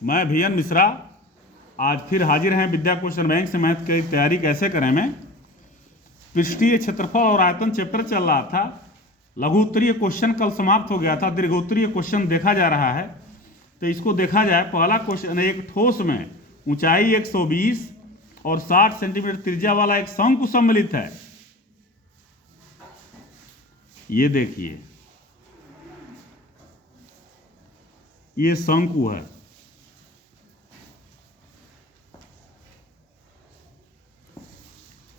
मैं वीएन मिश्रा आज फिर हाजिर हैं विद्या क्वेश्चन बैंक से। मैथ की तैयारी कैसे करें में पृष्ठीय क्षेत्रफल और आयतन चैप्टर चल रहा था। लघु उत्तरीय क्वेश्चन कल समाप्त हो गया था। दीर्घ उत्तरीय क्वेश्चन देखा जा रहा है, तो इसको देखा जाए। पहला क्वेश्चन, एक ठोस में ऊंचाई 120 और 60 सेंटीमीटर त्रिज्या वाला एक शंकु सम्मिलित है। ये देखिए, ये शंकु है।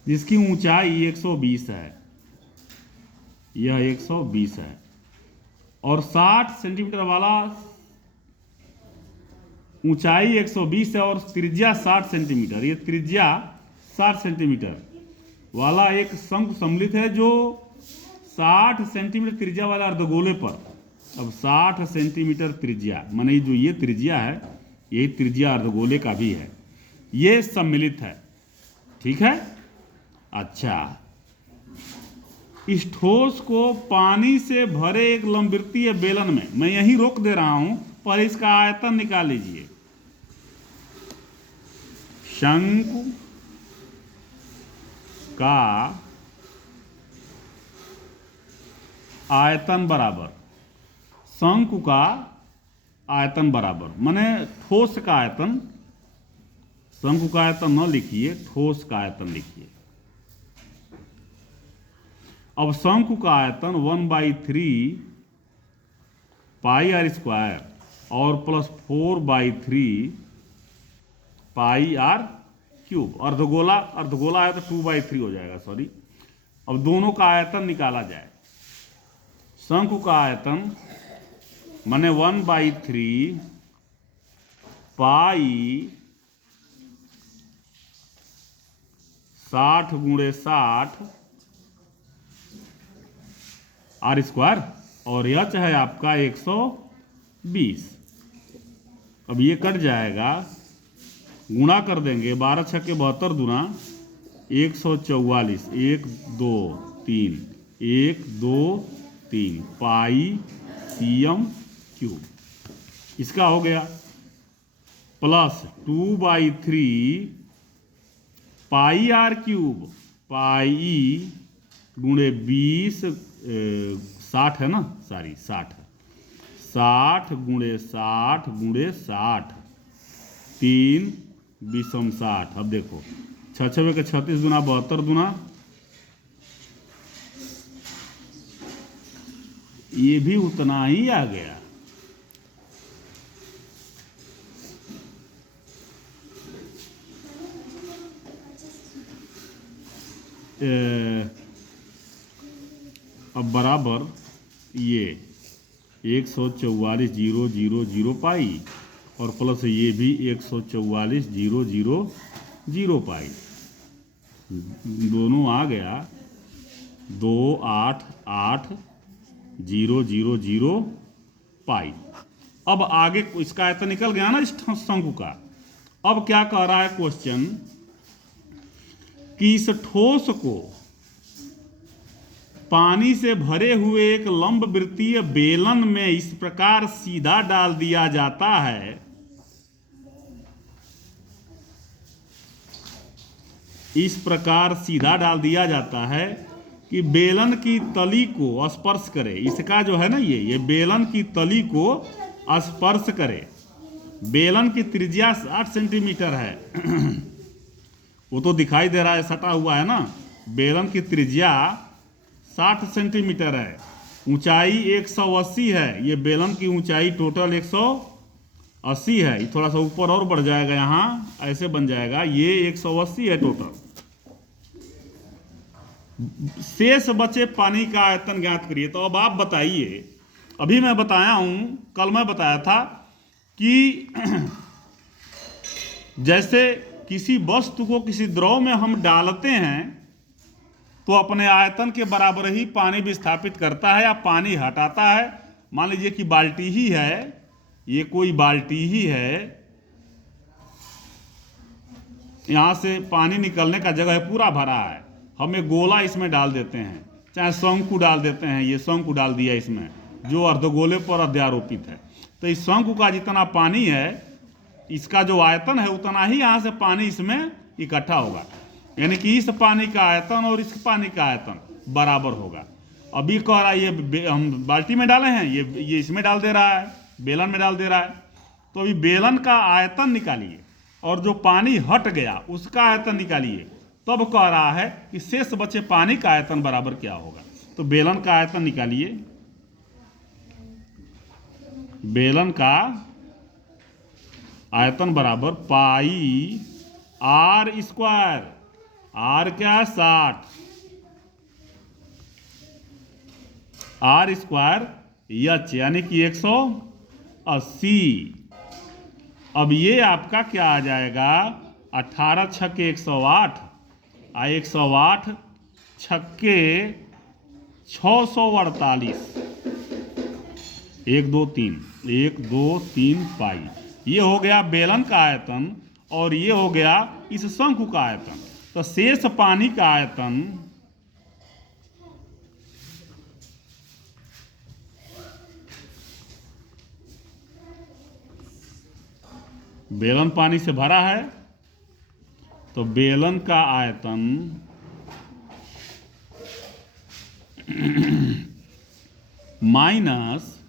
जिसकी ऊंचाई 120 है, यह 120 है, और 60 सेंटीमीटर वाला ऊंचाई 120 है और त्रिज्या 60 सेंटीमीटर, ये त्रिज्या 60 सेंटीमीटर वाला एक शंकु सम्मिलित है जो 60 सेंटीमीटर त्रिज्या वाला अर्धगोले पर, अब 60 सेंटीमीटर त्रिज्या माने जो ये त्रिज्या है, यही त्रिज्या अर्धगोले का भी है, ये सम्मिलित है। ठीक है। अच्छा, इस ठोस को पानी से भरे एक लंबवृत्तीय बेलन में, मैं यही रोक दे रहा हूं, पर इसका आयतन निकाल लीजिए। शंकु का आयतन बराबर, शंकु का आयतन बराबर माने ठोस का आयतन, शंकु का आयतन न लिखिए, ठोस का आयतन लिखिए। अब शंकु का आयतन 1/3 पाई आर स्क्वायर और प्लस 4/3 पाई आर क्यूब। अर्धगोला है तो 2/3 हो जाएगा, सॉरी। अब दोनों का आयतन निकाला जाए। शंकु का आयतन माने 1/3 पाई 60 × 60 आर स्क्वायर, और यह है आपका 120। अब ये कट जाएगा, गुणा कर देंगे, 12 × 6 = 72 दूना 144, 1 2 3 1 2 3 पाई cm क्यूब। इसका हो गया प्लस 2/3 पाई आर क्यूब, पाई गुणे 20 60 है ना, सॉरी 60 × 60 3 20 60। अब देखो 6 6 के 36 दूना 72 दूना, ये भी उतना ही आ गया। अब बराबर ये 144,000 पाई और प्लस ये भी 144,000 पाई, दोनों आ गया 288,000 पाई। अब आगे इसका आयतन निकल गया ना इस शंकु का। अब क्या कह रहा है क्वेश्चन कि इस ठोस को पानी से भरे हुए एक लंबवृत्तीय बेलन में इस प्रकार सीधा डाल दिया जाता है, इस प्रकार सीधा डाल दिया जाता है कि बेलन की तली को स्पर्श करे। इसका जो है ना, ये बेलन की तली को स्पर्श करे। बेलन की त्रिज्या 60 सेंटीमीटर है वो तो दिखाई दे रहा है, सटा हुआ है ना। बेलन की त्रिज्या 60 सेंटीमीटर है, ऊंचाई 180 है। ये बेलन की ऊंचाई टोटल 180 है। ये थोड़ा सा ऊपर और बढ़ जाएगा, यहाँ ऐसे बन जाएगा, ये 180 है टोटल। शेष बचे पानी का आयतन ज्ञात करिए। तो अब आप बताइए, अभी मैं बताया हूं, कल मैं बताया था कि जैसे किसी वस्तु को किसी द्रव में हम डालते हैं तो अपने आयतन के बराबर ही पानी विस्थापित करता है या पानी हटाता है। मान लीजिए कि बाल्टी ही है, ये कोई बाल्टी ही है, यहां से पानी निकलने का जगह पूरा भरा है, हम एक गोला इसमें डाल देते हैं, चाहे शंकु डाल देते हैं, ये शंकु डाल दिया इसमें जो अर्धगोले पर अध्यारोपित है। तो इस शंकु का जितना पानी है इसका जो आयतन है उतना ही यहाँ से पानी इसमें इकट्ठा होगा, यानी कि इस पानी का आयतन और इस पानी का आयतन बराबर होगा। अभी कह रहा है ये हम बाल्टी में डाले हैं, ये इसमें डाल दे रहा है, बेलन में डाल दे रहा है। तो अभी बेलन का आयतन निकालिए और जो पानी हट गया उसका आयतन निकालिए, तब कह रहा है कि शेष बचे पानी का आयतन बराबर क्या होगा। तो बेलन का आयतन निकालिए, बेलन का आयतन बराबर पाई आर स्क्वायर, आर क्या है 60, आर स्क्वायर एच यानी कि 180। अब ये आपका क्या आ जाएगा, 18 छक्के 108, 108 छक्के 648, 1 2 3 1 2 3 पाई। ये हो गया बेलन का आयतन और ये हो गया इस शंकु का आयतन। तो शेष पानी का आयतन बेलन पानी से भरा है, तो बेलन का आयतन माइनस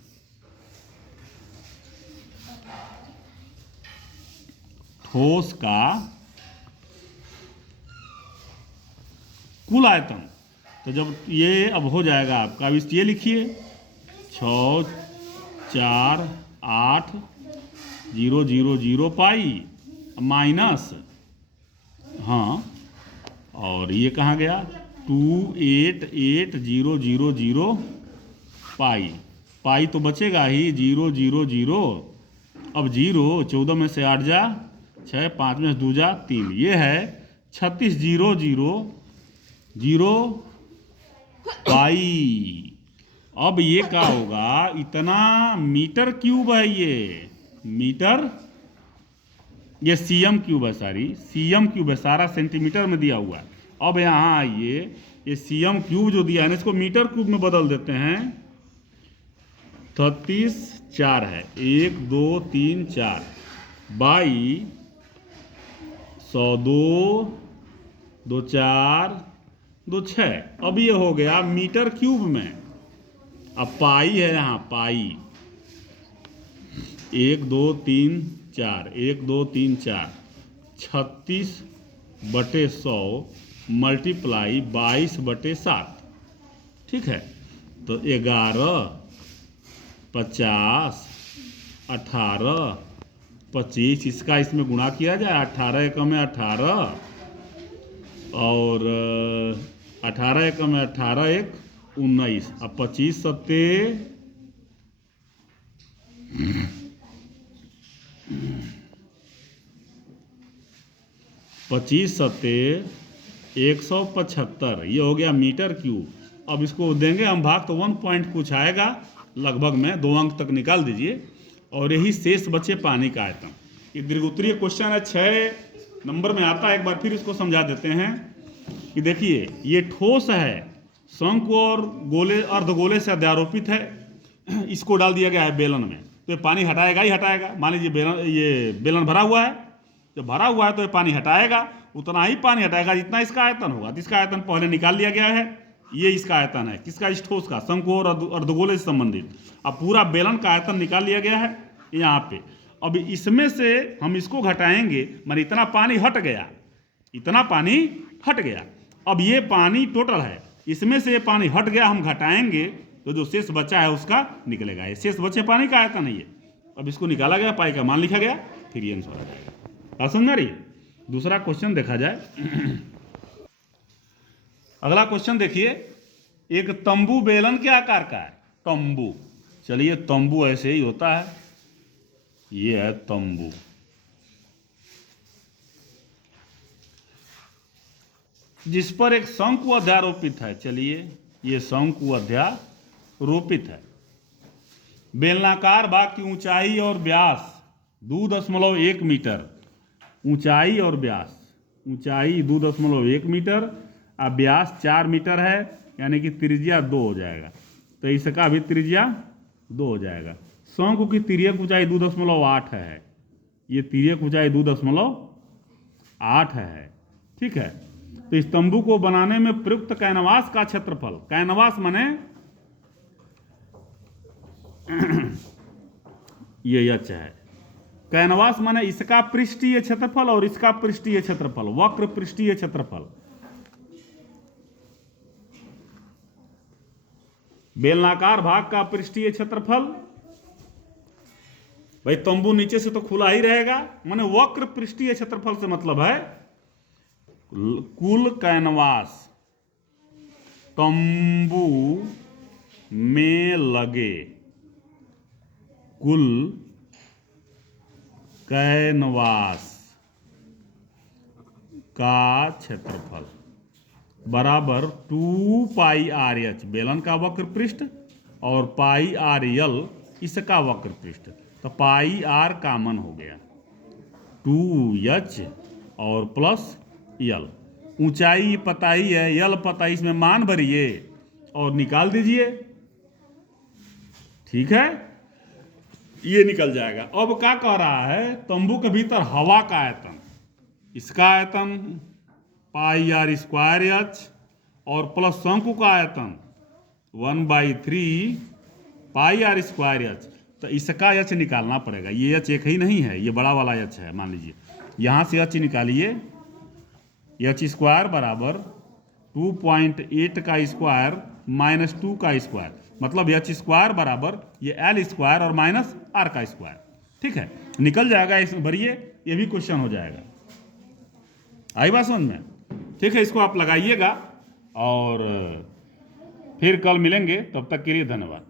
ठोस का कुल आयतन। तो जब ये अब हो जाएगा आपका, अब इस ये लिखिए 6 4 8 0 0 0 पाई माइनस, हाँ, और ये कहाँ गया 2 8 8 0 0 0 पाई। पाई तो बचेगा ही 0 0 0। अब 0 14 में से 8 जा 6, 5 में से 2 जा 3, ये है 36 0 0 0 पाई। अब ये क्या होगा, इतना मीटर क्यूब है, ये मीटर, ये सीएम क्यूब है, सारी सीएम क्यूब है, सारा सेंटीमीटर में दिया हुआ है। अब यहाँ आइए, ये सीएम क्यूब जो दिया है ना, इसको मीटर क्यूब में बदल देते हैं। 36 4 है, 1 2 3 4 बाई 102 2 4 2 6। अब ये हो गया मीटर क्यूब में। अब पाई है यहाँ, पाई 1 2 3 4 1 2 3 4 36/100 मल्टीप्लाई 22/7, ठीक है। तो 11 50 18 25, इसका इसमें गुणा किया जाए, 18 एकम में 18 और 18 एकम में 18 1 19। अब 25 सत्ते 25 सत्ते 175, ये हो गया मीटर क्यूब। अब इसको देंगे हम भाग, तो 1 पॉइंट कुछ आएगा लगभग में, 2 अंक तक निकाल दीजिए। और यही शेष बचे पानी का आयतन। ये दीर्घोत्तरीय क्वेश्चन है, 6 नंबर में आता है। एक बार फिर इसको समझा देते हैं कि देखिए, ये ठोस है, शंकु और गोले अर्धगोले से अध्यारोपित है, इसको डाल दिया गया है बेलन में, तो ये पानी हटाएगा ही हटाएगा। मान लीजिए ये बेलन भरा हुआ है, जब भरा हुआ है तो ये पानी हटाएगा, उतना ही पानी हटाएगा जितना इसका आयतन होगा। इसका आयतन पहले निकाल लिया गया है, ये इसका आयतन है, किसका, इस ठोस का, शंकु और अर्धगोले से संबंधित। अब पूरा बेलन का आयतन निकाल लिया गया है यहाँ पे। अब इसमें से हम इसको घटाएंगे, माने इतना पानी हट गया, इतना पानी हट गया। अब ये पानी टोटल है, इसमें से ये पानी हट गया, हम घटाएंगे तो जो शेष बचा है उसका निकलेगा। ये शेष बचे पानी का आयतन है ये। अब इसको निकाला गया, पाई का मान लिखा गया, फिर ये आंसर आ जाएगा। बात समझ आ रही है? दूसरा क्वेश्चन देखा जाए। अगला क्वेश्चन देखिए, एक तंबू बेलन के आकार का है, तंबू। चलिए, तंबू ऐसे ही होता है, ये है तंबू। जिस पर एक शंकु अध्यारोपित है। चलिए, ये शंकु अध्यारोपित है। बेलनाकार भाग की ऊंचाई और व्यास 2.1 मीटर, ऊंचाई और व्यास, ऊंचाई 2.1 मीटर और व्यास 4 मीटर है, यानी कि त्रिज्या 2 हो जाएगा। तो इसका भी त्रिज्या 2 हो जाएगा। शंकु की तिर्यक ऊंचाई 2.8 है, ये तिर्यक ऊंचाई 2.8 है। ठीक है, तो इस तंबू को बनाने में प्रयुक्त कैनवास का क्षेत्रफल, कैनवास माने ये यच है, कैनवास माने इसका पृष्ठीय क्षेत्रफल और इसका पृष्ठीय क्षेत्रफल, वक्र पृष्ठीय क्षेत्रफल। बेलनाकार भाग का पृष्ठीय क्षेत्रफल, भाई तंबू नीचे से तो खुला ही रहेगा, माने वक्र पृष्ठीय क्षेत्रफल से मतलब है कुल कैनवास तंबू में लगे कुल कैनवास का क्षेत्रफल बराबर 2 पाई आर एच बेलन का वक्र पृष्ठ और पाई आर एल इसका वक्र पृष्ठ। तो पाई आर कॉमन हो गया, 2h और प्लस यल। ऊंचाई पता ही है, यल पता ही, इसमें मान भरिए और निकाल दीजिए। ठीक है, ये निकल जाएगा। अब क्या कह रहा है, तंबू के भीतर हवा का आयतन, इसका आयतन पाई आर स्क्वायर एच और प्लस शंकु का आयतन 1/3 पाई आर स्क्वायर एच। तो इसका एच निकालना पड़ेगा। ये एच एक ही नहीं है, ये बड़ा वाला एच है, मान लीजिए यहाँ से एच निकालिए, एच स्क्वायर बराबर 2.8 का स्क्वायर माइनस 2 का स्क्वायर, मतलब एच स्क्वायर बराबर ये एल स्क्वायर और माइनस आर का स्क्वायर। ठीक है, निकल जाएगा, इसमें भरिए, ये भी क्वेश्चन हो जाएगा। आई बात समझ में? ठीक है, इसको आप लगाइएगा और फिर कल मिलेंगे, तब तक के लिए धन्यवाद।